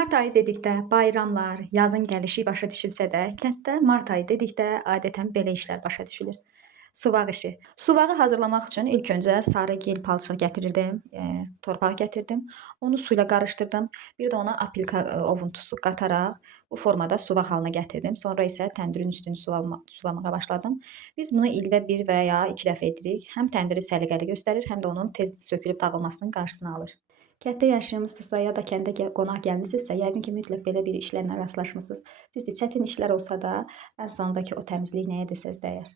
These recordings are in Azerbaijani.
Mart ayı dedikdə bayramlar, yazın gəlişi başa düşülsə də, kənddə mart ayı dedikdə adətən belə işlər başa düşülür. Suvaq işi. Suvağı hazırlamaq üçün ilk öncə sarı gil palçıq gətirirdim, torpaq gətirdim. Onu suyla qarışdırdım. Bir də ona apilka ovuntusu qataraq bu formada suvaq halına gətirdim. Sonra isə təndirin üstünü sulamağa başladım. Biz bunu ildə bir və ya 2 dəfə edirik. Həm təndiri səliqəli göstərir, həm də onun tez sökülüb dağılmasının qarşısını alır. Kənddə yaşayırmısınızsa ya da kəndə qonaq gəlmisinizsə, yəqin ki, mütləq belə bir işlərlə rastlaşmısınız. Düzdür, çətin işlər olsa da, ən sonundakı o təmizlik nəyə desəz dəyər.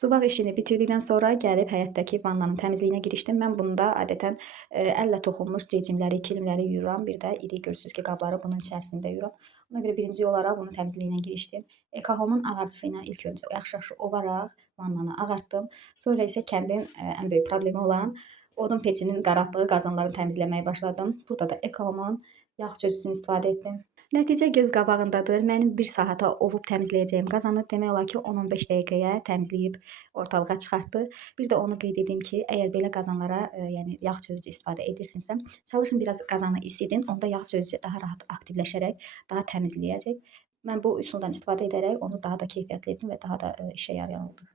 Suvaq işini bitirdikdən sonra gəlib həyətdəki vannanın təmizliyinə girişdim. Mən bunda adətən əllə toxunmuş cecimləri, kilimləri yuyuram. Bir də iri görürsüz ki, qabları bunun içərisində yuyuram. Ona görə birinci olaraq bunun təmizliyinə girişdim. Ekohomun ağartısı ilə ilk öncə yaxşı-yaxşı ovaraq vannanı ağartdım. Sonra isə kəndin ən böyük problemi olan odun peçinin qaraltdığı qazanları təmizləməyə başladım. Burada da Ekohomun yağ çözücüsünü istifadə etdim. Nəticə göz qabağındadır. Mənim 1 saata ovub təmizləyəcəyim qazanı demək olar ki, 10-15 dəqiqəyə təmizləyib ortalığa çıxartdı. Bir də onu qeyd edim ki, əgər belə qazanlara, yəni yağ çözücü istifadə edirsinizsə, çalışın biraz qazanı isidin, onda yağ çözücü daha rahat aktivləşərək daha təmizləyəcək. Mən bu üsuldan istifadə edərək onu daha da keyfiyyətli etdim və daha da işə yarayan oldu.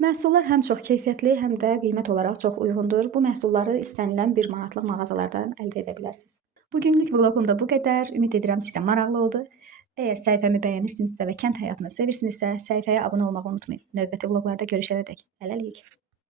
Məhsullar həm çox keyfiyyətli, həm də qiymət olaraq çox uyğundur. Bu məhsulları istənilən 1 manatlıq mağazalardan əldə edə bilərsiniz. Bugünlük vloqum da bu qədər. Ümid edirəm sizə maraqlı oldu. Əgər səhifəmi bəyənirsinizsə və kənd həyatını sevirsinizsə, səhifəyə abunə olmağı unutmayın. Növbəti vloqlarda görüşənədək hələlik.